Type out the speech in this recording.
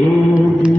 todo